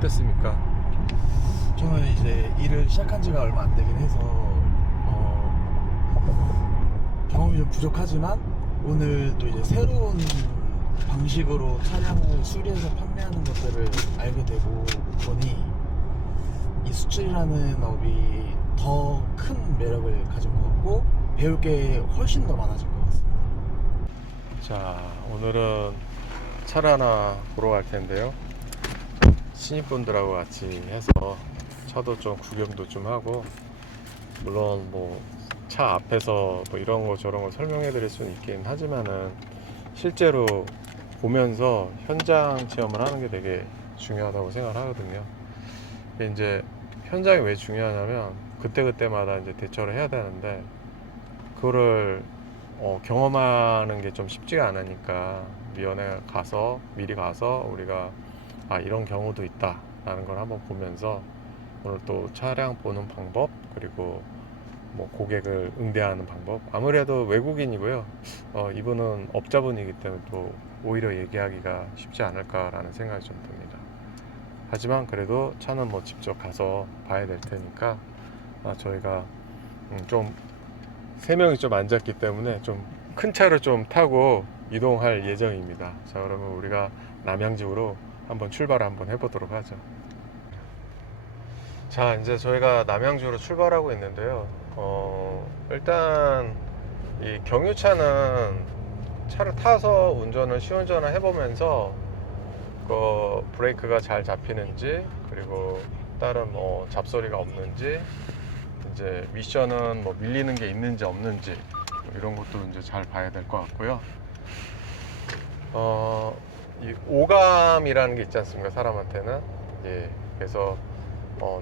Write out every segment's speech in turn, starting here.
어땠습니까? 저는 이제 일을 시작한 지가 얼마 안 되긴 해서 경험이 좀 부족하지만 오늘 또 이제 새로운 방식으로 차량을 수리해서 판매하는 것들을 알게 되고 보니 이 수출이라는 업이 더 큰 매력을 가진 것 같고 배울 게 훨씬 더 많아질 것 같습니다. 자, 오늘은 차를 하나 보러 갈 텐데요. 신입분들하고 같이 해서 차도 좀 구경도 좀 하고, 물론 뭐 차 앞에서 뭐 이런 거 저런 거 설명해 드릴 수는 있긴 하지만은 실제로 보면서 현장 체험을 하는 게 되게 중요하다고 생각을 하거든요. 근데 이제 현장이 왜 중요하냐면 그때그때마다 이제 대처를 해야 되는데 그거를 경험하는 게 좀 쉽지가 않으니까 미리 가서 우리가 이런 경우도 있다 라는 걸 한번 보면서 오늘 또 차량 보는 방법, 그리고 뭐 고객을 응대하는 방법, 아무래도 외국인이고요. 이분은 업자분이기 때문에 또 오히려 얘기하기가 쉽지 않을까라는 생각이 좀 듭니다. 하지만 그래도 차는 뭐 직접 가서 봐야 될 테니까 저희가 좀 3명이 좀 앉았기 때문에 좀 큰 차를 좀 타고 이동할 예정입니다. 자, 그러면 우리가 남양주로 한번 출발을 한번 해보도록 하죠. 자, 이제 저희가 남양주로 출발하고 있는데요. 일단 이 경유차는 차를 타서 시운전을 해보면서 브레이크가 잘 잡히는지, 그리고 다른 뭐 잡소리가 없는지, 이제 미션은 뭐 밀리는 게 있는지 없는지 이런 것도 이제 잘 봐야 될 것 같고요. 이 오감이라는 게 있지 않습니까, 사람한테는. 예, 그래서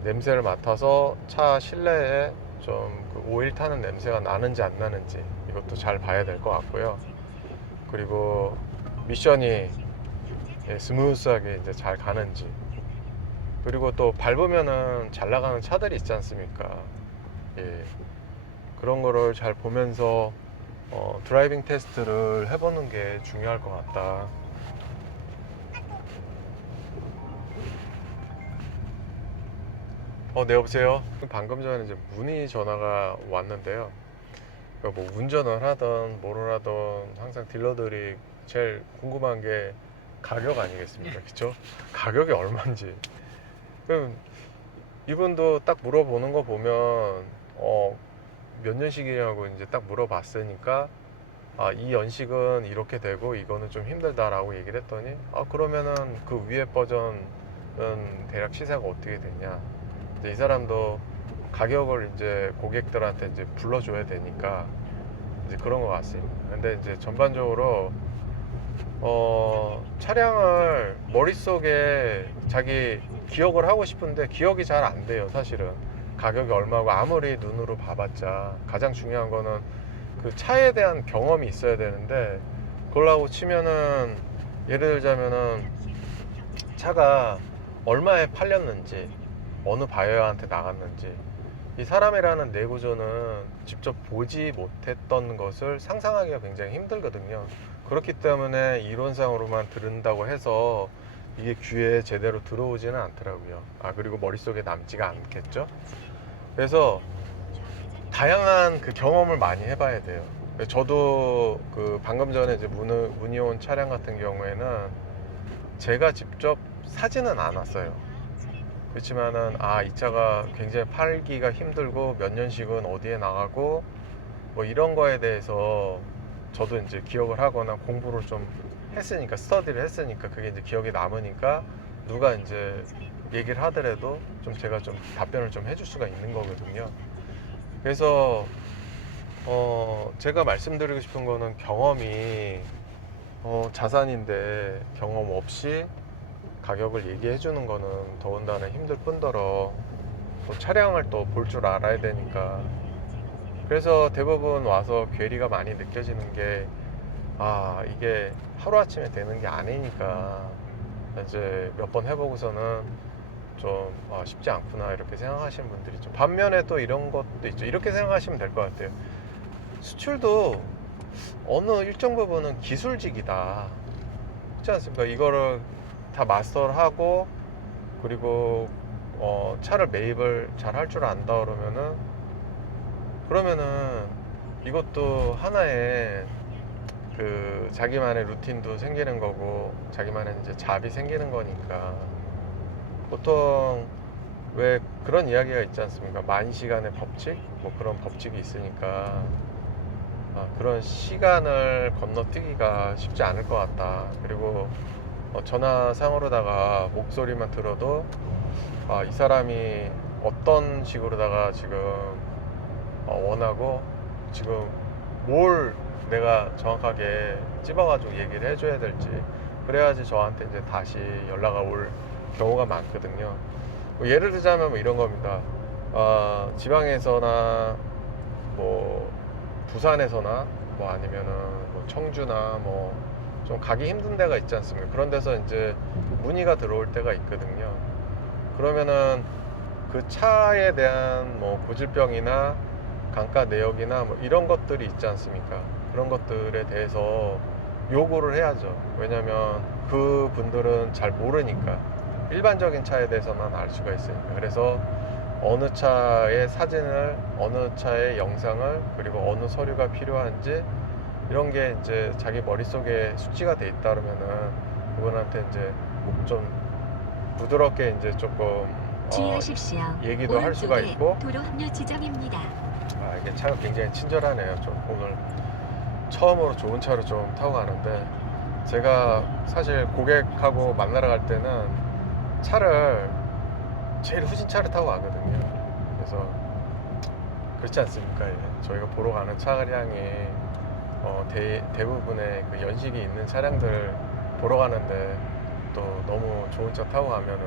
냄새를 맡아서 차 실내에 좀 그 오일 타는 냄새가 나는지 안 나는지 이것도 잘 봐야 될 것 같고요. 그리고 미션이 스무스하게 이제 잘 가는지, 그리고 또 밟으면은 잘 나가는 차들이 있지 않습니까? 예, 그런 거를 잘 보면서 드라이빙 테스트를 해보는 게 중요할 것 같다. 네, 여보세요. 방금 전에 이제 문의 전화가 왔는데요. 뭐 운전을 하던 뭐를 하던 항상 딜러들이 제일 궁금한 게 가격 아니겠습니까? 그쵸? 가격이 얼마인지. 그럼 이분도 딱 물어보는 거 보면 몇 년식이냐고 이제 딱 물어봤으니까 이 연식은 이렇게 되고 이거는 좀 힘들다라고 얘기를 했더니 그러면은 그 위에 버전은 대략 시세가 어떻게 되냐. 이제 이 사람도 가격을 이제 고객들한테 이제 불러줘야 되니까 이제 그런 것 같습니다. 근데 이제 전반적으로 차량을 머릿속에 자기 기억을 하고 싶은데 기억이 잘 안 돼요, 사실은. 가격이 얼마고 아무리 눈으로 봐봤자 가장 중요한 거는 그 차에 대한 경험이 있어야 되는데, 그걸라고 치면은 예를 들자면은 차가 얼마에 팔렸는지, 어느 바이어한테 나갔는지, 이 사람이라는 내구조는 직접 보지 못했던 것을 상상하기가 굉장히 힘들거든요. 그렇기 때문에 이론상으로만 들은다고 해서 이게 귀에 제대로 들어오지는 않더라고요. 그리고 머릿속에 남지가 않겠죠. 그래서 다양한 그 경험을 많이 해봐야 돼요. 저도 그 방금 전에 이제 문의 온 차량 같은 경우에는 제가 직접 사지는 않았어요. 그렇지만은 이 차가 굉장히 팔기가 힘들고 몇 년씩은 어디에 나가고 뭐 이런 거에 대해서 저도 이제 기억을 하거나 공부를 좀 했으니까, 스터디를 했으니까 그게 이제 기억에 남으니까 누가 이제 얘기를 하더라도 좀 제가 좀 답변을 좀 해줄 수가 있는 거거든요. 그래서 제가 말씀드리고 싶은 거는 경험이 자산인데 경험 없이 가격을 얘기해 주는 거는 더군다나 힘들 뿐더러 또 차량을 또 볼 줄 알아야 되니까. 그래서 대부분 와서 괴리가 많이 느껴지는 게 이게 하루아침에 되는 게 아니니까 이제 몇 번 해보고서는 좀 쉽지 않구나 이렇게 생각하시는 분들이 좀, 반면에 또 이런 것도 있죠. 이렇게 생각하시면 될 것 같아요. 수출도 어느 일정 부분은 기술직이다, 그렇지 않습니까? 이거를 다 마스터를 하고 그리고 차를 매입을 잘 할 줄 안다 그러면은 이것도 하나의 그 자기만의 루틴도 생기는 거고 자기만의 이제 잡이 생기는 거니까 보통 왜 그런 이야기가 있지 않습니까? 만 시간의 법칙? 뭐 그런 법칙이 있으니까 그런 시간을 건너뛰기가 쉽지 않을 것 같다. 그리고 전화상으로다가 목소리만 들어도 이 사람이 어떤 식으로다가 지금 원하고 지금 뭘 내가 정확하게 찝어가지고 얘기를 해줘야 될지 그래야지 저한테 이제 다시 연락가 올 경우가 많거든요. 뭐 예를 들자면 뭐 이런 겁니다. 지방에서나 뭐 부산에서나 뭐 아니면은 뭐 청주나 뭐 좀 가기 힘든 데가 있지 않습니까? 그런 데서 이제 문의가 들어올 때가 있거든요. 그러면은 그 차에 대한 뭐 고질병이나 강가 내역이나 뭐 이런 것들이 있지 않습니까? 그런 것들에 대해서 요구를 해야죠. 왜냐면 그 분들은 잘 모르니까 일반적인 차에 대해서만 알 수가 있으니까. 그래서 어느 차의 사진을, 어느 차의 영상을, 그리고 어느 서류가 필요한지 이런 게 이제 자기 머릿속에 숙지가 돼 있다 그러면은 그분한테 이제 좀 부드럽게 이제 조금 주의하십시오. 얘기도 할 수가 오른쪽에 있고. 도로 합류 지점입니다. 이게 차가 굉장히 친절하네요. 좀 오늘 처음으로 좋은 차를 좀 타고 가는데 제가 사실 고객하고 만나러 갈 때는 차를 제일 후진 차를 타고 가거든요. 그래서 그렇지 않습니까? 예. 저희가 보러 가는 차량이 대부분의 그 연식이 있는 차량들 보러 가는데 또 너무 좋은 차 타고 가면은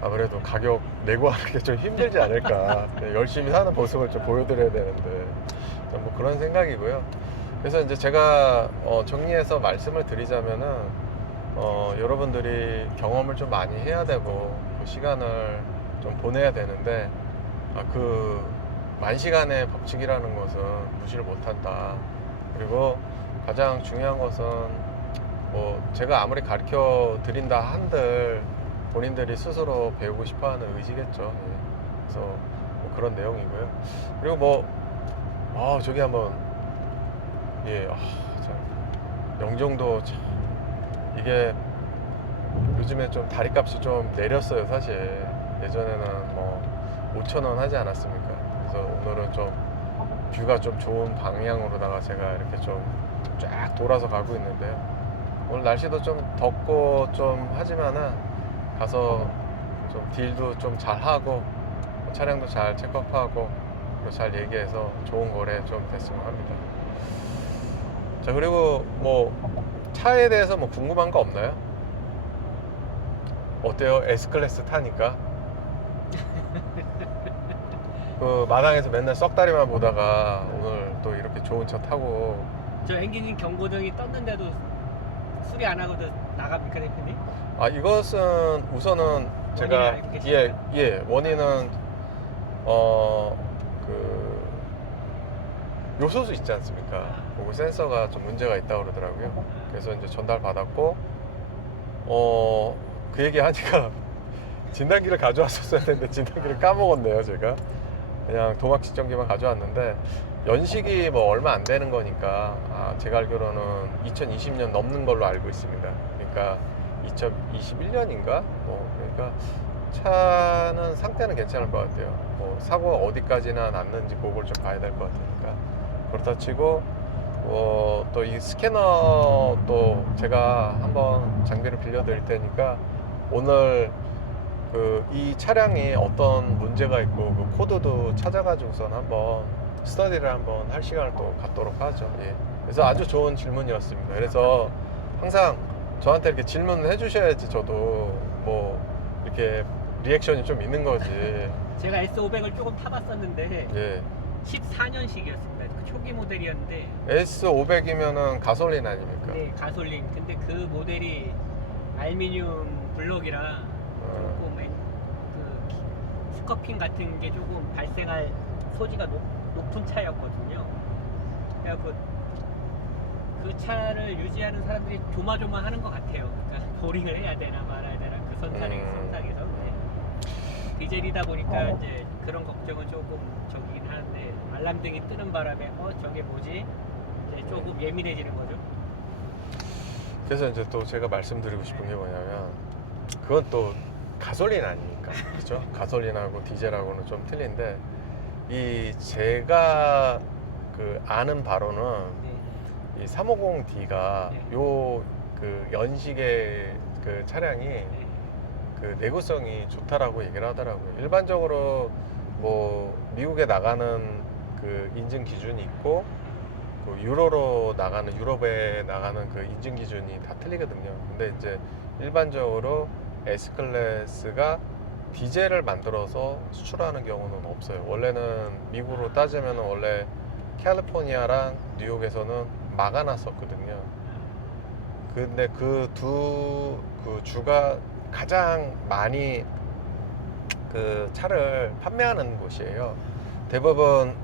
아무래도 가격 내고 하는 게 좀 힘들지 않을까. 열심히 사는 모습을 좀 보여드려야 되는데 뭐 그런 생각이고요. 그래서 이제 제가 정리해서 말씀을 드리자면은 여러분들이 경험을 좀 많이 해야 되고 그 시간을 좀 보내야 되는데 그 만시간의 법칙이라는 것은 무시를 못한다. 그리고 가장 중요한 것은 뭐 제가 아무리 가르쳐 드린다 한들 본인들이 스스로 배우고 싶어하는 의지겠죠. 예. 그래서 뭐 그런 내용이고요. 그리고 뭐 저기 한번 영종도 참 이게 요즘에 좀 다리값이 좀 내렸어요. 사실 예전에는 뭐 5,000원 하지 않았습니까? 그래서 오늘은 좀 뷰가 좀 좋은 방향으로다가 제가 이렇게 좀 쫙 돌아서 가고 있는데요. 오늘 날씨도 좀 덥고 좀 하지만은 가서 좀 딜도 좀 잘하고 차량도 잘 체크업하고 잘 얘기해서 좋은 거래 좀 됐으면 합니다. 자, 그리고 뭐 차에 대해서 뭐 궁금한 거 없나요? 어때요? S클래스 타니까 그 마당에서 맨날 썩다리만 보다가 오늘 또 이렇게 좋은 차 타고. 저 엔진 경고등이 떴는데도 수리 안 하고도 나갑니까, 대표님? 이것은 우선은 제가 원인을 알고 계신가요? 원인은 그 요소수 있지 않습니까? 그거 센서가 좀 문제가 있다고 그러더라고요. 그래서 이제 전달 받았고 그 얘기 하니까 진단기를 가져왔었어야 되는데 진단기를 까먹었네요. 제가 그냥 도막 측정기만 가져왔는데 연식이 뭐 얼마 안 되는 거니까 제가 알기로는 2020년 넘는 걸로 알고 있습니다. 그러니까 2021년인가 그러니까 차는 상태는 괜찮을 것 같아요. 뭐 사고가 어디까지나 났는지 그걸 좀 봐야 될 것 같으니까. 그렇다 치고 또 이 스캐너 또 제가 한번 장비를 빌려 드릴 테니까 오늘 이 차량이 어떤 문제가 있고 그 코드도 찾아가지고선 한번 스터디를 한번 할 시간을 또 갖도록 하죠. 예. 그래서 아주 좋은 질문이었습니다. 그래서 항상 저한테 이렇게 질문을 해주셔야지 저도 뭐 이렇게 리액션이 좀 있는 거지. 제가 S500을 조금 타봤었는데 예. 14년식이었습니다. 그 초기 모델이었는데 S500이면은 가솔린 아닙니까? 네, 가솔린. 근데 그 모델이 알루미늄 블록이라 조금 그 스커핑 같은 게 조금 발생할 소지가 높은 차였거든요. 그래서 그 차를 유지하는 사람들이 조마조마하는 것 같아요. 그러니까 보링을 해야 되나 말아야 되나 그 선사를 디젤이다 보니까 이제 그런 걱정은 조금 저기긴 하는데 알람등이 뜨는 바람에 저게 뭐지? 이제 조금 예민해지는 거죠. 그래서 이제 또 제가 말씀드리고 싶은 게 뭐냐면 그건 또 가솔린 아닙니까? 그죠? 가솔린하고 디젤하고는 좀 틀린데 이 제가 그 아는 바로는 네. 이 350D가 네. 요 그 연식의 그 차량이 네. 그 내구성이 좋다라고 얘기를 하더라고요. 일반적으로 뭐 미국에 나가는 그 인증 기준이 있고 그 유럽에 나가는 그 인증 기준이 다 틀리거든요. 근데 이제 일반적으로 S클래스가 디젤을 만들어서 수출하는 경우는 없어요. 원래는 미국으로 따지면 원래 캘리포니아랑 뉴욕에서는 막아놨었거든요. 근데 그 주가 가장 많이 그 차를 판매하는 곳이에요. 대부분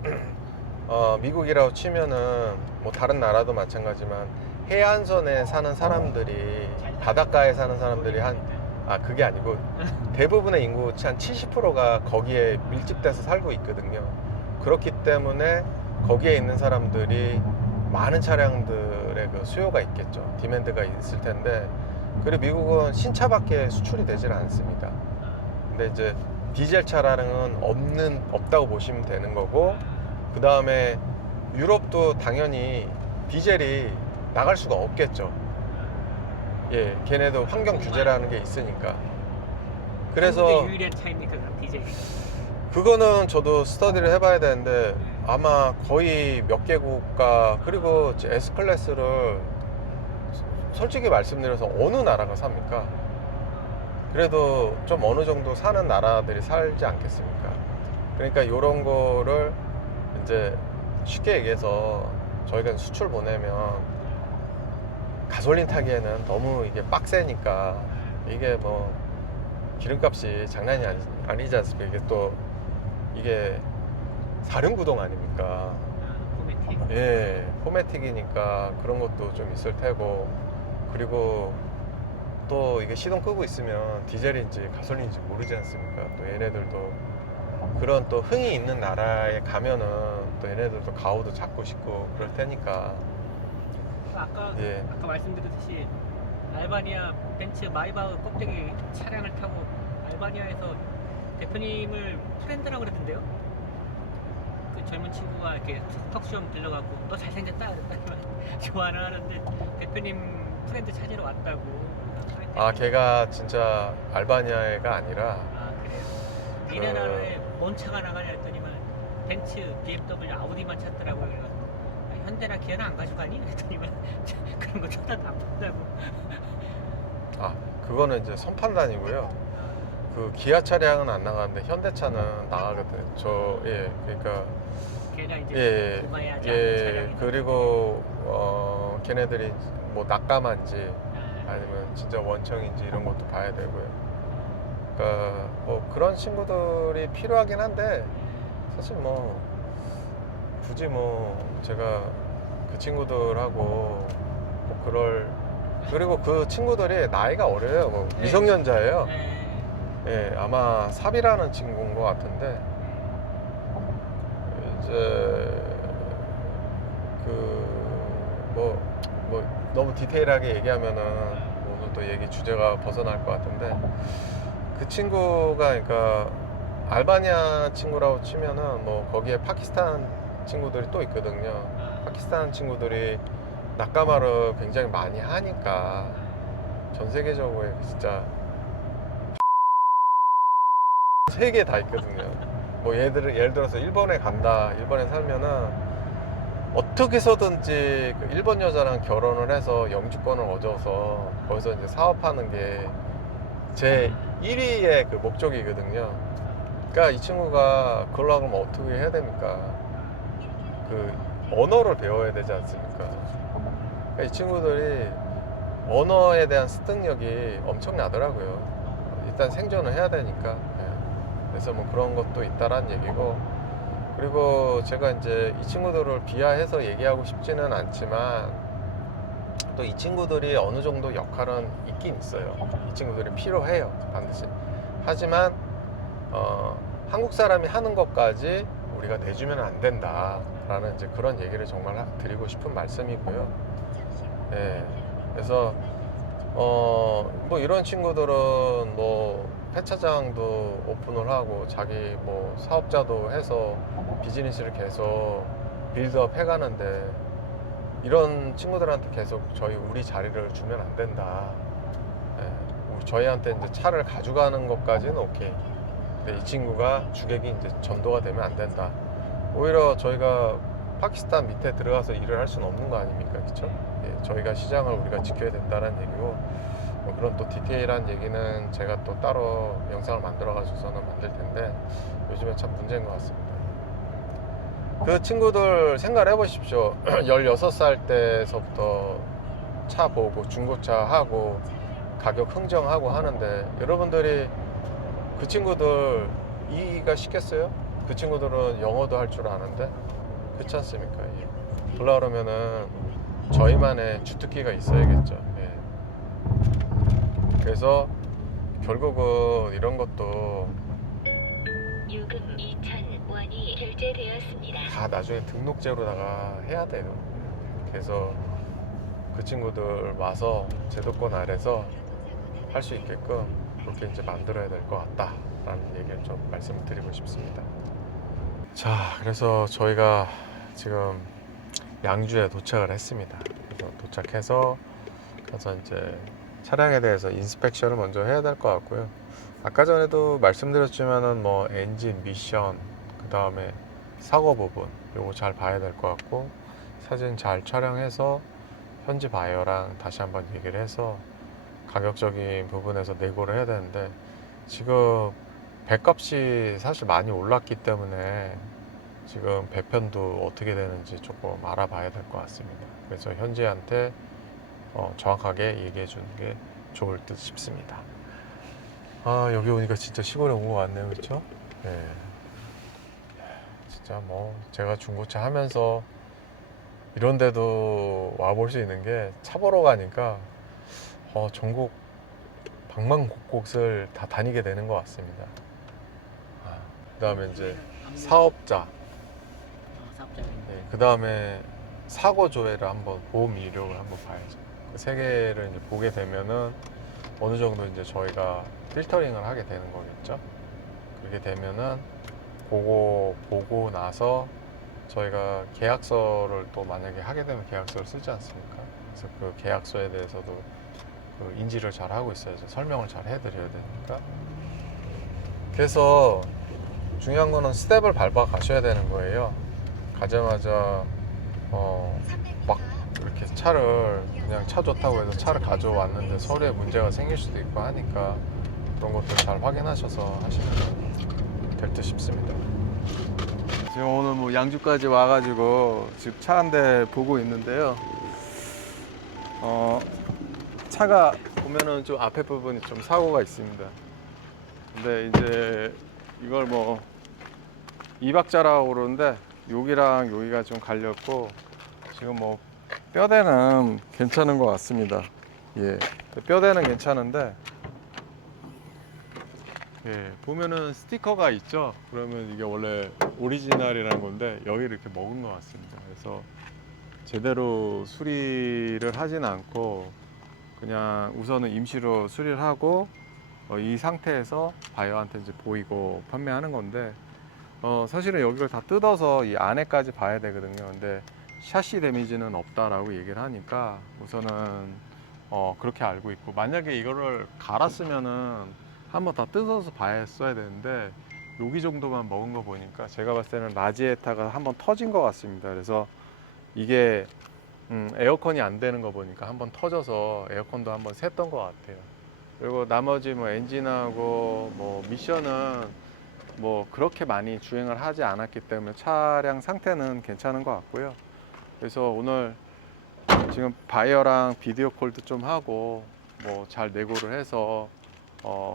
미국이라고 치면은 뭐 다른 나라도 마찬가지지만 해안선에 사는 사람들이 바닷가에 사는 사람들이 그게 아니고 대부분의 인구 한 70%가 거기에 밀집돼서 살고 있거든요. 그렇기 때문에 거기에 있는 사람들이 많은 차량들의 그 수요가 있겠죠. 디맨드가 있을 텐데 그리고 미국은 신차밖에 수출이 되질 않습니다. 근데 이제 디젤 차량은 없다고 보시면 되는 거고 그 다음에 유럽도 당연히 디젤이 나갈 수가 없겠죠. 예, 걔네도 환경 규제라는 게 있으니까. 그래서 한국의 유일한 차입니까, 그럼 디젤이? 그거는 저도 스터디를 해봐야 되는데 아마 거의 몇 개국가 그리고 S클래스를 솔직히 말씀드려서 어느 나라가 삽니까? 그래도 좀 어느 정도 사는 나라들이 살지 않겠습니까? 그러니까 이런 거를 이제 쉽게 얘기해서 저희가 수출 보내면 가솔린 타기에는 너무 이게 빡세니까 이게 뭐 기름값이 장난이 아니지 않습니까? 이게 또 이게 사륜구동 아닙니까? 포매틱. 예, 포매틱이니까 그런 것도 좀 있을 테고 그리고 또 이게 시동 끄고 있으면 디젤인지 가솔린인지 모르지 않습니까? 또 얘네들도 그런 또 흥이 있는 나라에 가면은 또 얘네들도 가오도 잡고 싶고 그럴 테니까 아까 예. 아까 말씀드렸듯이 알바니아 벤츠 마이바흐 껍데기 차량을 타고 알바니아에서 대표님을 프렌드라고 그랬던데요? 그 젊은 친구가 이렇게 턱시험 들려갖고 너 잘생겼다 좋아는 하는데 대표님 프렌드 찾으러 왔다고. 걔가 진짜 알바니아가 아니라 아 그래요? 니네 나라에 뭔 차가 나가냐 했더니만 벤츠, BMW, 아우디만 찾더라고요. 그래가지고 현대나 기아는 안 가져가니? 그랬더니만 그런 거 쳐다도 안 본다고. 그거는 이제 선판단이고요. 그 기아 차량은 안 나가는데 현대차는 나가거든요. 그러니까 걔가 이제 예, 고마해하지 않는 차량이. 그리고 걔네들이 뭐 낙감한지 아니면 진짜 원청인지 이런 것도 봐야 되고요. 그러니까 뭐 그런 친구들이 필요하긴 한데 사실 뭐 굳이 뭐 제가 그 친구들하고 뭐 그리고 그 친구들이 나이가 어려요. 뭐 네. 미성년자예요. 네. 예, 아마 삽이라는 친구인 것 같은데 이제 뭐 너무 디테일하게 얘기하면은 오늘 또 얘기 주제가 벗어날 것 같은데 그 친구가 그러니까 알바니아 친구라고 치면은 뭐 거기에 파키스탄 친구들이 또 있거든요. 파키스탄 친구들이 낙가마를 굉장히 많이 하니까 전 세계적으로 진짜 세 개 다 있거든요. 뭐 예를 들어서 일본에 간다. 일본에 살면은 어떻게 해서든지 그 일본 여자랑 결혼을 해서 영주권을 얻어서 거기서 이제 사업하는 게 제 1위의 그 목적이거든요. 그러니까 이 친구가 그러려고 하면 어떻게 해야 됩니까? 그 언어를 배워야 되지 않습니까? 그러니까 이 친구들이 언어에 대한 습득력이 엄청나더라고요. 일단 생존을 해야 되니까. 예. 그래서 뭐 그런 것도 있다라는 얘기고, 그리고 제가 이제 이 친구들을 비하해서 얘기하고 싶지는 않지만 또 이 친구들이 어느 정도 역할은 있긴 있어요. 이 친구들이 필요해요, 반드시. 하지만 한국 사람이 하는 것까지 우리가 내주면 안 된다라는 이제 그런 얘기를 정말 드리고 싶은 말씀이고요. 예, 그래서 뭐 이런 친구들은 뭐 폐차장도 오픈을 하고 자기 뭐 사업자도 해서 비즈니스를 계속 빌드업 해가는데 이런 친구들한테 계속 우리 자리를 주면 안 된다. 예, 저희한테 이제 차를 가져가는 것까지는 오케이. 근데 이 친구가 주객이 이제 전도가 되면 안 된다. 오히려 저희가 파키스탄 밑에 들어가서 일을 할 수는 없는 거 아닙니까, 그렇죠? 예, 저희가 시장을 우리가 지켜야 된다는 얘기고, 뭐 그런 또 디테일한 얘기는 제가 또 따로 영상을 만들어 가지고서는 만들 텐데 요즘에 참 문제인 것 같습니다. 그 친구들 생각을 해보십시오. 16살 때서부터 차 보고 중고차 하고 가격 흥정하고 하는데 여러분들이 그 친구들 이해가 쉽겠어요? 그 친구들은 영어도 할 줄 아는데 그렇지 않습니까? 예. 그러려 그러면은 저희만의 주특기가 있어야겠죠. 예. 그래서 결국은 이런 것도 요금 2,000원이 결제되었습니다. 다 나중에 등록제로다가 해야 돼요. 그래서 그 친구들 와서 제도권 아래서 할 수 있게끔 그렇게 이제 만들어야 될 것 같다라는 얘기를 좀 말씀을 드리고 싶습니다. 자, 그래서 저희가 지금 양주에 도착을 했습니다. 그래서 도착해서 가서 이제 차량에 대해서 인스펙션을 먼저 해야 될 것 같고요. 아까 전에도 말씀드렸지만은 뭐 엔진, 미션, 그 다음에 사고 부분 요거 잘 봐야 될 것 같고 사진 잘 촬영해서 현지 바이어랑 다시 한번 얘기를 해서 가격적인 부분에서 내고를 해야 되는데 지금 배값이 사실 많이 올랐기 때문에 지금 배편도 어떻게 되는지 조금 알아봐야 될 것 같습니다. 그래서 현지한테 정확하게 얘기해 주는 게 좋을 듯 싶습니다. 아, 여기 오니까 진짜 시골에 온 것 같네요, 그렇죠? 네. 진짜 뭐 제가 중고차 하면서 이런 데도 와볼 수 있는 게 차 보러 가니까 전국 방방곡곡을 다 다니게 되는 것 같습니다. 그 다음에 이제 사업자, 그 다음에 사고 조회를 한번 보험 이력을 한번 봐야죠. 그 세 개를 이제 보게 되면은 어느 정도 이제 저희가 필터링을 하게 되는 거겠죠. 그렇게 되면은 그거 보고 나서 저희가 계약서를 또 만약에 하게 되면 계약서를 쓰지 않습니까? 그래서 그 계약서에 대해서도 그 인지를 잘 하고 있어야죠. 설명을 잘 해드려야 되니까. 그래서 중요한 거는 스텝을 밟아 가셔야 되는 거예요. 가자마자 막 이렇게 차를 그냥 차 좋다고 해서 차를 가져왔는데 서류에 문제가 생길 수도 있고 하니까 그런 것들 잘 확인하셔서 하시면 될 듯 싶습니다. 지금 오늘 뭐 양주까지 와가지고 지금 차 한 대 보고 있는데요. 차가 보면은 좀 앞에 부분이 좀 사고가 있습니다. 근데 이제 이걸 뭐 2박자라고 그러는데 여기랑 여기가 좀 갈렸고 지금 뭐 뼈대는 괜찮은 것 같습니다. 예, 뼈대는 괜찮은데 예, 보면은 스티커가 있죠. 그러면 이게 원래 오리지널이라는 건데 여기를 이렇게 먹은 것 같습니다. 그래서 제대로 수리를 하진 않고 그냥 우선은 임시로 수리를 하고 이 상태에서 바이어한테 이제 보이고 판매하는 건데 사실은 여기를 다 뜯어서 이 안에까지 봐야 되거든요. 근데 샤시 데미지는 없다라고 얘기를 하니까 우선은 그렇게 알고 있고 만약에 이거를 갈았으면은 한번 다 뜯어서 봤어야 되는데 여기 정도만 먹은 거 보니까 제가 봤을 때는 라지에타가 한번 터진 것 같습니다. 그래서 이게 에어컨이 안 되는 거 보니까 한번 터져서 에어컨도 한번 샜던 것 같아요. 그리고 나머지 뭐 엔진하고 뭐 미션은 뭐 그렇게 많이 주행을 하지 않았기 때문에 차량 상태는 괜찮은 것 같고요. 그래서 오늘 지금 바이어랑 비디오 콜도 좀 하고 뭐 잘 내고를 해서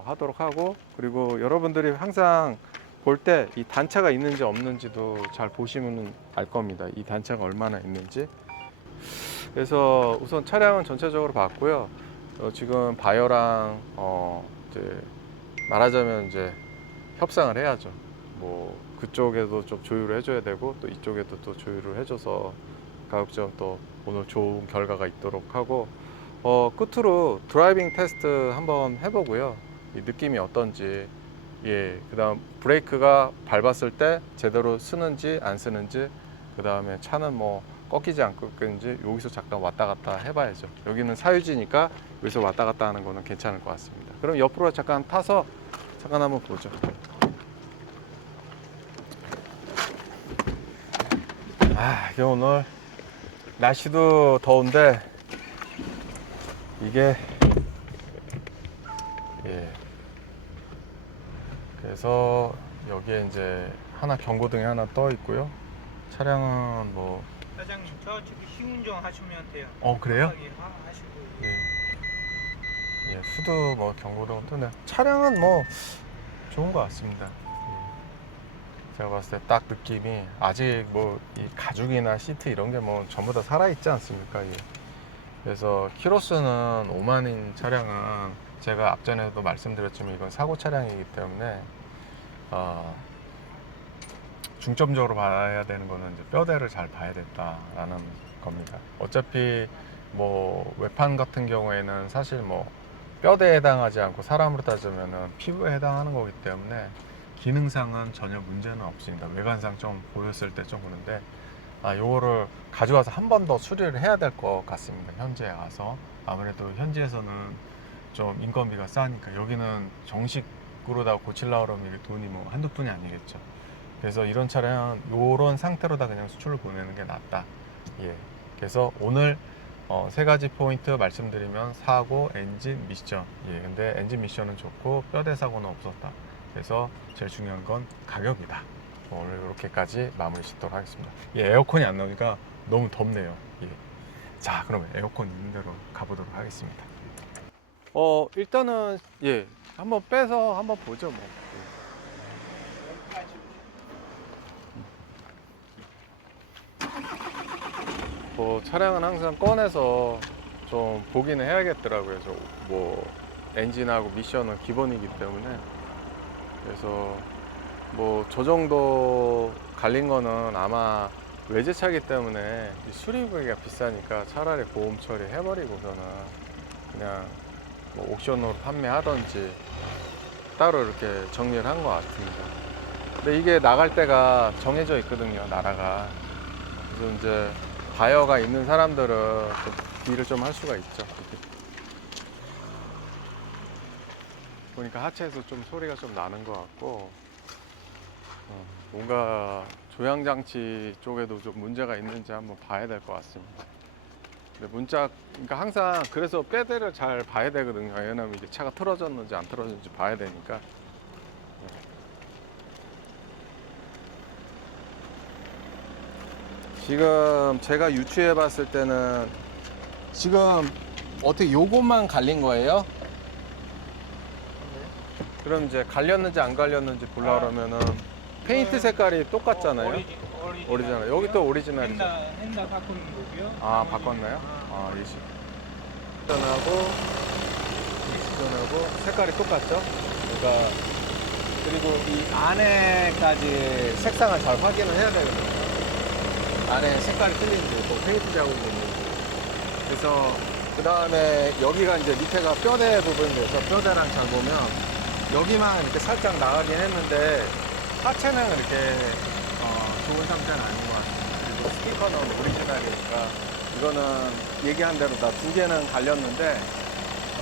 하도록 하고 그리고 여러분들이 항상 볼 때 이 단차가 있는지 없는지도 잘 보시면 알 겁니다. 이 단차가 얼마나 있는지. 그래서 우선 차량은 전체적으로 봤고요. 지금 바이어랑 이제 말하자면 이제 협상을 해야죠. 뭐 그쪽에도 좀 조율을 해줘야 되고 또 이쪽에도 또 조율을 해줘서 가급적 또 오늘 좋은 결과가 있도록 하고 끝으로 드라이빙 테스트 한번 해보고요. 이 느낌이 어떤지, 예, 그다음 브레이크가 밟았을 때 제대로 쓰는지 안 쓰는지, 그 다음에 차는 뭐 꺾이지 않고 꺾이는지 여기서 잠깐 왔다 갔다 해봐야죠. 여기는 사유지니까 여기서 왔다 갔다 하는 거는 괜찮을 것 같습니다. 그럼 옆으로 잠깐 타서 잠깐 한번 보죠. 이게 오늘 날씨도 더운데 이게 예. 그래서 여기에 이제 하나 경고등이 하나 떠 있고요. 차량은 뭐 사장님 저쪽에 시운전 하시면 돼요. 그래요? 하시고. 예. 예, 수도 뭐 경고등 뜨네. 차량은 뭐 좋은 것 같습니다. 예. 제가 봤을 때 딱 느낌이 아직 뭐 이 가죽이나 시트 이런 게 뭐 전부 다 살아 있지 않습니까? 예. 그래서 키로수는 5만인 차량은 제가 앞전에도 말씀드렸지만 이건 사고 차량이기 때문에 중점적으로 봐야 되는 거는 이제 뼈대를 잘 봐야 된다라는 겁니다. 어차피 뭐 외판 같은 경우에는 사실 뭐 뼈대에 해당하지 않고 사람으로 따지면은 피부에 해당하는 거기 때문에 기능상은 전혀 문제는 없습니다. 외관상 좀 보였을 때 좀 그런데 요거를 가져와서 한 번 더 수리를 해야 될 것 같습니다. 현지에 와서 아무래도 현지에서는 좀 인건비가 싸니까 여기는 정식으로 다 고치려고 그러면 이게 돈이 뭐 한두 푼이 아니겠죠. 그래서 이런 차량은 요런 상태로 다 그냥 수출을 보내는 게 낫다. 예. 그래서 오늘 세 가지 포인트 말씀드리면 사고, 엔진, 미션. 예. 근데 엔진 미션은 좋고 뼈대 사고는 없었다. 그래서 제일 중요한 건 가격이다. 오늘 이렇게까지 마무리 짓도록 하겠습니다. 예, 에어컨이 안 나오니까 너무 덥네요. 예. 자, 그러면 에어컨 있는 대로 가보도록 하겠습니다. 일단은 예, 한번 빼서 한번 보죠, 뭐. 차량은 항상 꺼내서 좀 보기는 해야겠더라고요. 뭐 엔진하고 미션은 기본이기 때문에. 그래서 뭐 저 정도 갈린 거는 아마 외제차기 때문에 이 수리비가 비싸니까 차라리 보험 처리 해버리고서는 그냥 뭐 옥션으로 판매하던지 따로 이렇게 정리를 한 것 같습니다. 근데 이게 나갈 때가 정해져 있거든요, 나라가. 그래서 이제 바이어가 있는 사람들은 좀 딜을 좀 할 수가 있죠. 보니까 하체에서 좀 소리가 좀 나는 것 같고, 뭔가 조향장치 쪽에도 좀 문제가 있는지 한번 봐야 될 것 같습니다. 근데 그러니까 항상 그래서 뼈대를 잘 봐야 되거든요. 왜냐면 이게 차가 틀어졌는지 안 틀어졌는지 봐야 되니까. 지금 제가 유추해 봤을 때는 지금 어떻게 요것만 갈린 거예요? 그럼 이제 갈렸는지 안 갈렸는지 보려고 그러면은 페인트 색깔이 똑같잖아요. 오리지널. 여기 또 오리지널이죠. 핸다 바꾸는 거고요. 바꿨나요? 예시. 시전하고 색깔이 똑같죠? 그러니까 그리고 이 안에까지 색상을 잘 확인을 해야 되거든요. 안에 색깔이 틀린지, 또 페인트 자국이 있는지. 그래서 그 다음에 여기가 이제 밑에가 뼈대 부분이어서 뼈대랑 잘 보면 여기만 이렇게 살짝 나가긴 했는데 하체는 이렇게 좋은 상태는 아닌 것 같습니다. 그리고 스티커는 오리지널이니까 이거는 얘기한 대로 다 두 개는 갈렸는데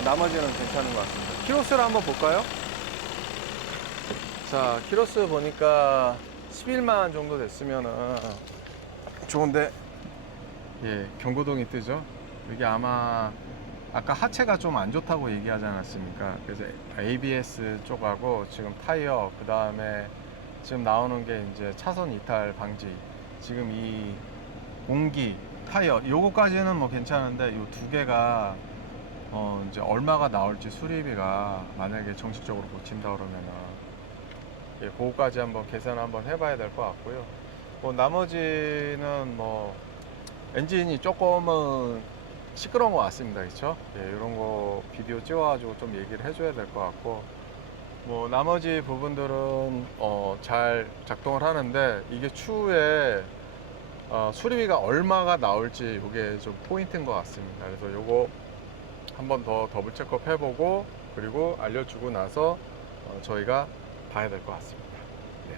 나머지는 괜찮은 것 같습니다. 키로수를 한번 볼까요? 자, 키로수 보니까 11만 정도 됐으면은 좋은데, 예, 경고등이 뜨죠. 이게 아마 아까 하체가 좀 안 좋다고 얘기하지 않았습니까? 그래서 ABS 쪽하고 지금 타이어, 그 다음에 지금 나오는 게 이제 차선 이탈 방지, 지금 이 공기, 타이어, 요거까지는 뭐 괜찮은데 요 두 개가 이제 얼마가 나올지 수리비가 만약에 정식적으로 고친다 그러면은 예, 그거까지 한번 계산 한번 해봐야 될 것 같고요. 뭐 나머지는 뭐 엔진이 조금은 시끄러운 것 같습니다. 그렇죠? 예, 이런 거 비디오 찍어가지고 좀 얘기를 해줘야 될 것 같고, 뭐 나머지 부분들은 잘 작동을 하는데 이게 추후에 수리비가 얼마가 나올지 이게 좀 포인트인 것 같습니다. 그래서 요거 한번 더 더블 체크업 해보고 그리고 알려주고 나서 저희가 봐야 될 것 같습니다. 네.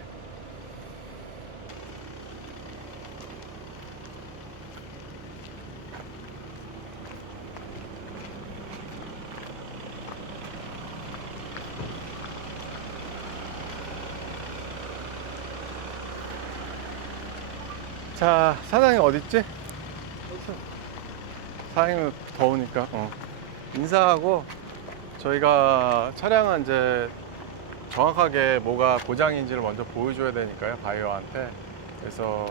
자, 사장님 어딨지? 사장님은 더우니까 인사하고 저희가 차량은 이제 정확하게 뭐가 고장인지를 먼저 보여줘야 되니까요, 바이어한테. 그래서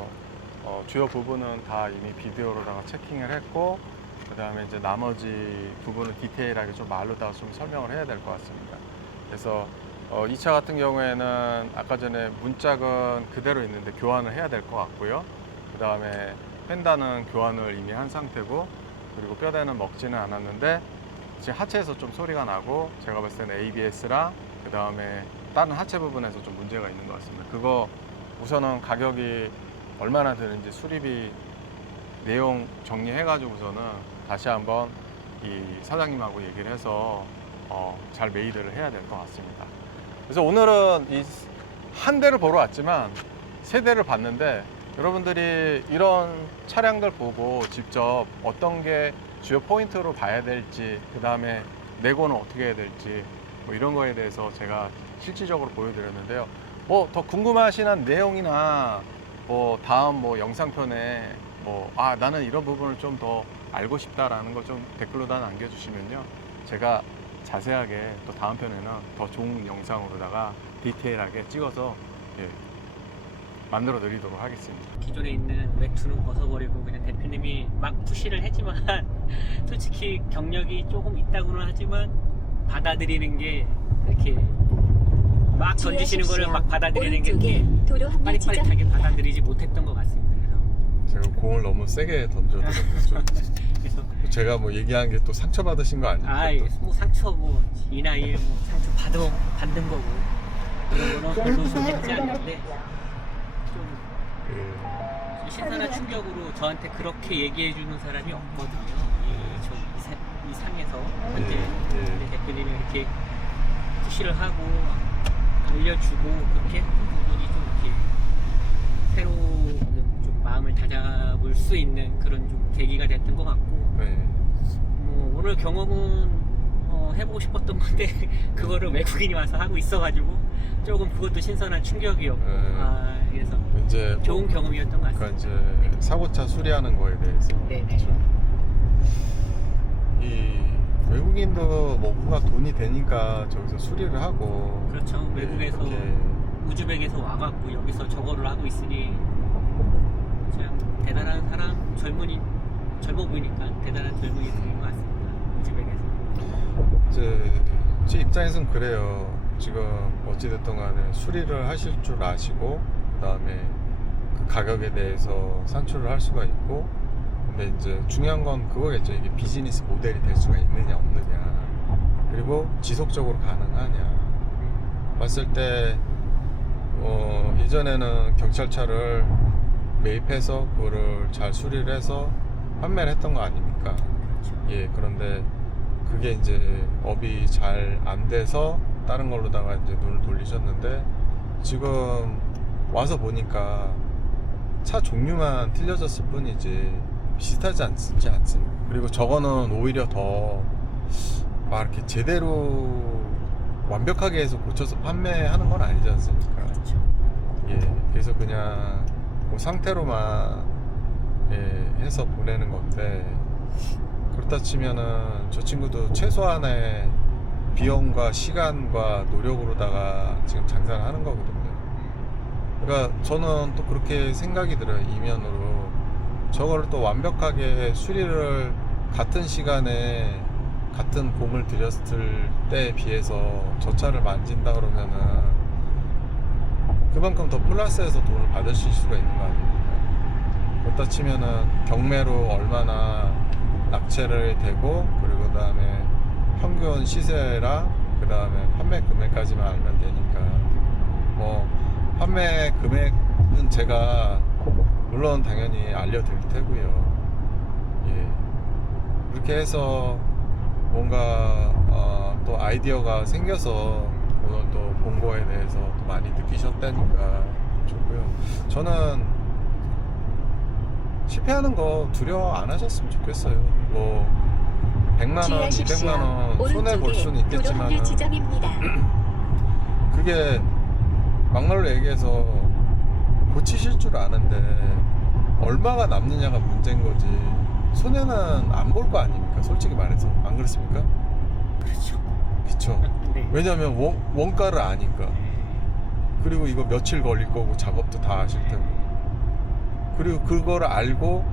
주요 부분은 다 이미 비디오로다가 체킹을 했고, 그 다음에 이제 나머지 부분은 디테일하게 좀 말로다가 좀 설명을 해야 될 것 같습니다. 그래서 이 차 같은 경우에는 아까 전에 문짝은 그대로 있는데 교환을 해야 될 것 같고요. 그 다음에 펜다는 교환을 이미 한 상태고, 그리고 뼈대는 먹지는 않았는데 지금 하체에서 좀 소리가 나고, 제가 봤을 때는 ABS랑 그 다음에 다른 하체 부분에서 좀 문제가 있는 것 같습니다. 그거 우선은 가격이 얼마나 드는지 수리비 내용 정리해 가지고서는 다시 한번 이 사장님하고 얘기를 해서 잘 메이드를 해야 될 것 같습니다. 그래서 오늘은 이 한 대를 보러 왔지만 세 대를 봤는데, 여러분들이 이런 차량들 보고 직접 어떤 게 주요 포인트로 봐야 될지, 그 다음에 내고는 어떻게 해야 될지, 뭐 이런 거에 대해서 제가 실질적으로 보여드렸는데요. 뭐 더 궁금하신 내용이나 뭐 다음 뭐 영상편에 뭐 나는 이런 부분을 좀 더 알고 싶다라는 거 좀 댓글로 다 남겨주시면요, 제가 자세하게 또 다음 편에는 더 좋은 영상으로다가 디테일하게 찍어서 만들어 드리도록 하겠습니다. 기존에 있는 외투는 벗어버리고 그냥 대표님이 막 푸시를 했지만 솔직히 경력이 조금 있다고는 하지만 받아들이는 게 이렇게 막 던지시는 거를 막 받아들이는 게 이렇게 빠릿빠릿하게 받아들이지 못했던 것 같습니다. 그래서 제가 공을 너무 세게 던져드렸는데 그래서 제가 뭐 얘기한 게 또 상처받으신 거 아닙니까? 뭐 상처 뭐 이 나이에 뭐 상처 받는 거고 그런 거는 별로 좋지 않는데 좀 신선한 충격으로 저한테 그렇게 얘기해 주는 사람이 없거든요. 이 상에서 현재 근데 대표님이 이렇게 푸시를 하고 알려주고 그렇게 했던 부분이 좀 이렇게 새로 좀 마음을 다잡을 수 있는 그런 좀 계기가 됐던 것 같고, 뭐 오늘 경험은 해보고 싶었던 건데 그거를 외국인이 와서 하고 있어가지고 조금 그것도 신선한 충격이었고, 그래서 이제 좋은 경험이었던 것 그러니까 같습니다. 이제 사고차 수리하는 거에 대해서 이 외국인도 뭔가 돈이 되니까 저기서 수리를 하고, 그렇죠. 외국에서 이렇게 우즈벡에서 와갖고 여기서 저거를 하고 있으니 참 대단한 사람, 젊어 보이니까 대단한 젊은이들인 것 같습니다. 우즈벡에서. 제 입장에서는 그래요. 지금 어찌됐든 간에 수리를 하실 줄 아시고, 그 다음에 그 가격에 대해서 산출을 할 수가 있고, 근데 이제 중요한 건 그거겠죠. 이게 비즈니스 모델이 될 수가 있느냐 없느냐, 그리고 지속적으로 가능하냐. 봤을 때 예전에는 경찰차를 매입해서 그거를 잘 수리를 해서 판매를 했던 거 아닙니까? 그런데 그게 이제 업이 잘 안 돼서 다른 걸로다가 이제 눈을 돌리셨는데, 지금 와서 보니까 차 종류만 틀려졌을 뿐이지 비슷하지 않습니다. 그리고 저거는 오히려 더 막 이렇게 제대로 완벽하게 해서 고쳐서 판매하는 건 아니지 않습니까? 그래서 그냥 그 상태로만 해서 보내는 건데, 그렇다 치면은 저 친구도 최소한의 비용과 시간과 노력으로다가 지금 장사를 하는 거거든요. 그러니까 저는 또 그렇게 생각이 들어요. 이면으로 저거를 또 완벽하게 수리를 같은 시간에 같은 공을 들였을 때에 비해서 저 차를 만진다 그러면은 그만큼 더 플러스해서 돈을 받으실 수가 있는 거 아닙니까? 그렇다 치면은 경매로 얼마나 낙찰을 되고, 그리고 그 다음에 평균 시세랑 그 다음에 판매 금액까지만 알면 되니까 뭐 판매 금액은 제가 물론 당연히 알려드릴 테고요. 예, 그렇게 해서 뭔가 또 아이디어가 생겨서 오늘 또 본 거에 대해서 또 많이 느끼셨다니까 좋고요. 저는 실패하는 거 두려워 안 하셨으면 좋겠어요. 뭐 100만원, 200만원 손해볼 수는 있겠지만 그게 막말로 얘기해서 고치실 줄 아는데 얼마가 남느냐가 문제인 거지 손해는 안 볼 거 아닙니까? 솔직히 말해서 안 그렇습니까? 그렇죠. 그쵸. 네. 왜냐면 원가를 아니까. 그리고 이거 며칠 걸릴 거고 작업도 다 하실 테고, 그리고 그거를 알고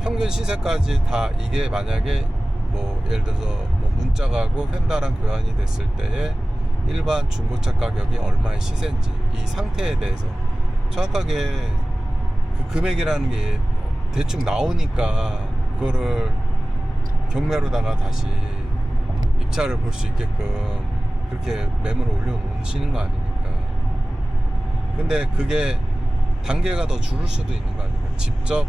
평균 시세까지 다 이게 만약에 뭐 예를 들어서 뭐 문짝하고 펜다랑 교환이 됐을 때에 일반 중고차 가격이 얼마의 시세인지 이 상태에 대해서 정확하게 그 금액이라는 게 대충 나오니까 그거를 경매로다가 다시 입찰을 볼 수 있게끔 그렇게 매물을 올려놓으시는 거 아닙니까? 근데 그게 단계가 더 줄을 수도 있는 거 아닙니까? 직접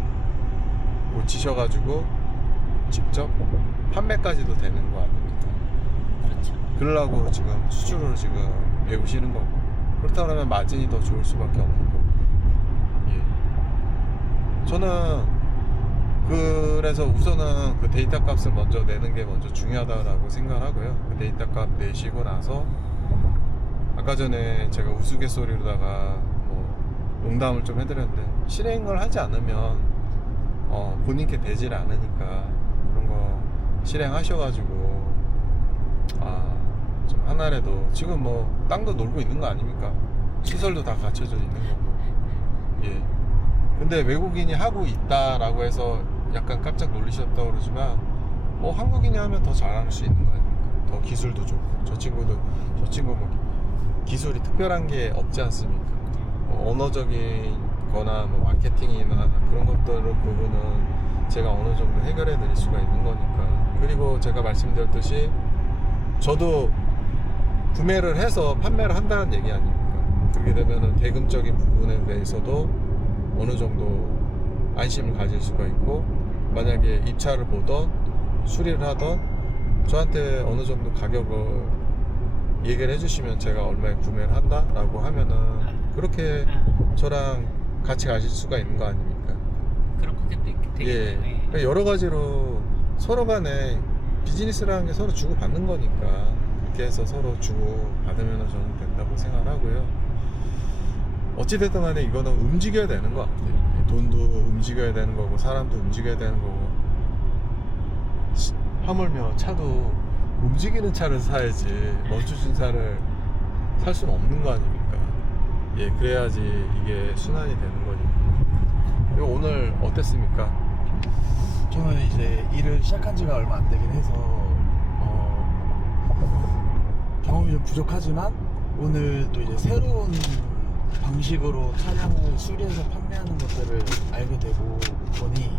고치셔가지고 직접 판매까지도 되는 거 아닙니까? 그렇죠. 그러려고 지금 수주를 지금 배우시는 거고, 그렇다 그러면 마진이 더 좋을 수밖에 없는 거고. 예. 저는 그래서 우선은 그 데이터 값을 먼저 내는 게 먼저 중요하다라고 생각을 하고요. 그 데이터 값 내시고 나서 아까 전에 제가 우스갯소리로다가 뭐 농담을 좀 해드렸는데 실행을 하지 않으면 본인께 되질 않으니까 그런 거 실행하셔가지고 좀 하나라도 지금 뭐 땅도 놀고 있는 거 아닙니까? 시설도 다 갖춰져 있는 거고. 예. 근데 외국인이 하고 있다라고 해서 약간 깜짝 놀라셨다고 그러지만 뭐 한국인이 하면 더 잘할 수 있는 거 아닙니까? 더 기술도 좋고 저 친구 뭐 기술이 특별한 게 없지 않습니까? 뭐 언어적인 거나 뭐 마케팅이나 그런 것들 부분은 제가 어느 정도 해결해 드릴 수가 있는 거니까. 그리고 제가 말씀드렸듯이 저도 구매를 해서 판매를 한다는 얘기 아닙니까? 그렇게 되면은 대금적인 부분에 대해서도 어느 정도 안심을 가질 수가 있고, 만약에 입찰을 보던 수리를 하던 저한테 어느 정도 가격을 얘기를 해주시면 제가 얼마에 구매를 한다라고 하면은 그렇게 저랑 같이 가실 수가 있는 거 아닙니까? 그런 컨셉도 있겠죠. 예. 그러니까 여러 가지로 서로 간에 비즈니스라는 게 서로 주고 받는 거니까 그렇게 해서 서로 주고 받으면 저는 된다고 생각하고요. 어찌됐든 간에 이거는 움직여야 되는 것 같아요. 돈도 움직여야 되는 거고 사람도 움직여야 되는 거고, 하물며 차도 움직이는 차를 사야지 멈춰진 차를 살 수는 없는 거 아닙니까? 예, 그래야지 이게 순환이 되는 거니까. 그리고 오늘 어땠습니까? 저는 이제 일을 시작한 지가 얼마 안 되긴 해서 경험이 좀 부족하지만 오늘 또 이제 새로운 방식으로 차량을 수리해서 판매하는 것들을 알게 되고 보니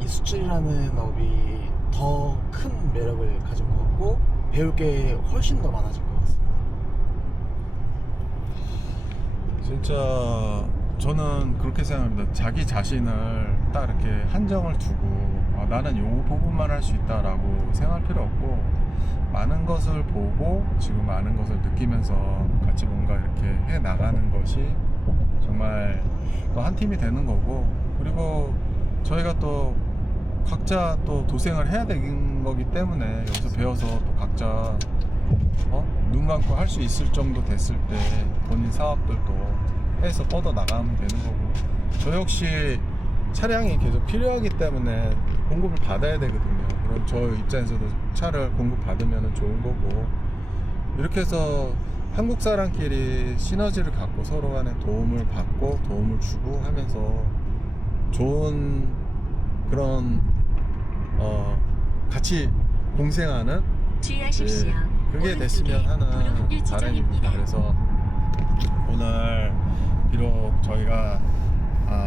이 수출이라는 업이 더 큰 매력을 가진 것 같고 배울 게 훨씬 더 많아진 것 같습니다. 진짜 저는 그렇게 생각합니다. 자기 자신을 딱 이렇게 한정을 두고 나는 요 부분만 할 수 있다라고 생각할 필요 없고, 많은 것을 보고 지금 많은 것을 느끼면서 같이 뭔가 이렇게 해 나가는 것이 정말 또 한 팀이 되는 거고, 그리고 저희가 또 각자 또 도생을 해야 되는 거기 때문에 여기서 배워서 또 각자 눈 감고 할 수 있을 정도 됐을 때 본인 사업들도 해서 뻗어 나가면 되는 거고, 저 역시 차량이 계속 필요하기 때문에 공급을 받아야 되거든요. 그럼 저 입장에서도 차를 공급받으면 좋은 거고, 이렇게 해서 한국 사람끼리 시너지를 갖고 서로 간에 도움을 받고 도움을 주고 하면서 좋은 그런 같이 공생하는, 주의하십시오. 예, 그게 오른쪽에 됐으면 하는 도로급류 바람입니다. 지점입니다. 그래서 오늘 비록 저희가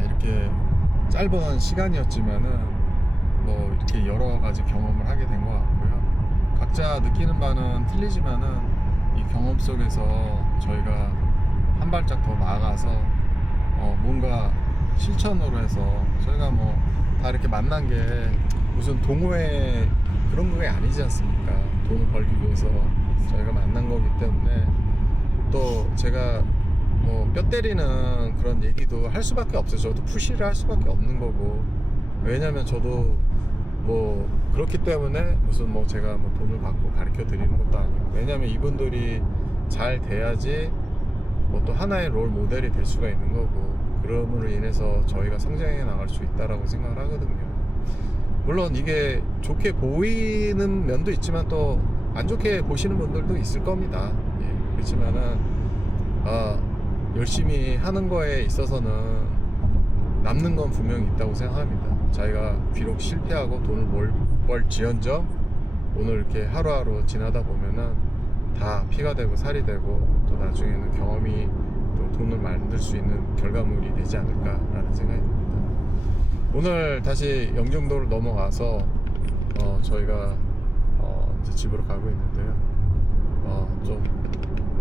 이렇게 짧은 시간이었지만은 뭐 이렇게 여러 가지 경험을 하게 된 것 같고요. 각자 느끼는 바는 틀리지만은 이 경험 속에서 저희가 한 발짝 더 나아가서 뭔가 실천으로 해서 저희가 뭐 다 이렇게 만난 게 무슨 동호회 그런 게 아니지 않습니까? 돈을 벌기 위해서 저희가 만난 거기 때문에 또 제가 뭐 뼈 때리는 그런 얘기도 할 수밖에 없어요. 저도 푸시를 할 수밖에 없는 거고, 왜냐면 저도 뭐 그렇기 때문에 무슨 뭐 제가 뭐 돈을 받고 가르쳐 드리는 것도 아니고, 왜냐면 이분들이 잘 돼야지 뭐 또 하나의 롤 모델이 될 수가 있는 거고, 그럼으로 인해서 저희가 성장해 나갈 수 있다라고 생각을 하거든요. 물론 이게 좋게 보이는 면도 있지만 또 안 좋게 보시는 분들도 있을 겁니다. 예, 그렇지만은 열심히 하는 거에 있어서는 남는 건 분명히 있다고 생각합니다. 자기가 비록 실패하고 돈을 벌지언정 오늘 이렇게 하루하루 지나다 보면은 다 피가 되고 살이 되고 또 나중에는 경험이 또 돈을 만들 수 있는 결과물이 되지 않을까라는 생각이 듭니다. 오늘 다시 영종도를 넘어가서 저희가 이제 집으로 가고 있는데요. 좀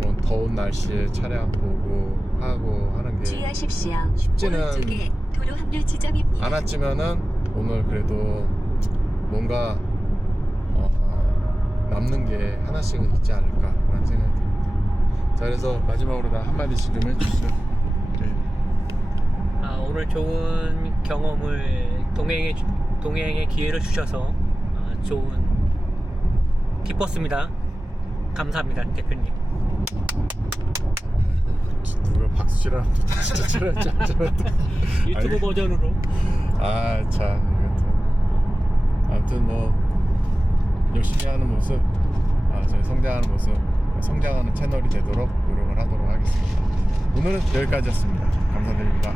이런 더운 날씨에 차량 보고 하고 하는 게 주의하십시오. 쉽지는 오른쪽에 도로 합류 지점입니다. 않았지만은 오늘 그래도 뭔가 남는 게 하나씩은 있지 않을까라는 생각이 듭니다. 자, 그래서 마지막으로 나 한마디씩 좀 해주시죠. 네. 오늘 좋은 경험을 동행의 기회를 주셔서 좋은 기뻤습니다. 감사합니다, 대표님. 누가 박수 치라면 또 다시 치라지 유튜브 버전으로. 참 이것도 아무튼 뭐 열심히 하는 모습, 저희 성장하는 모습, 성장하는 채널이 되도록 노력을 하도록 하겠습니다. 오늘은 여기까지였습니다. 감사드립니다.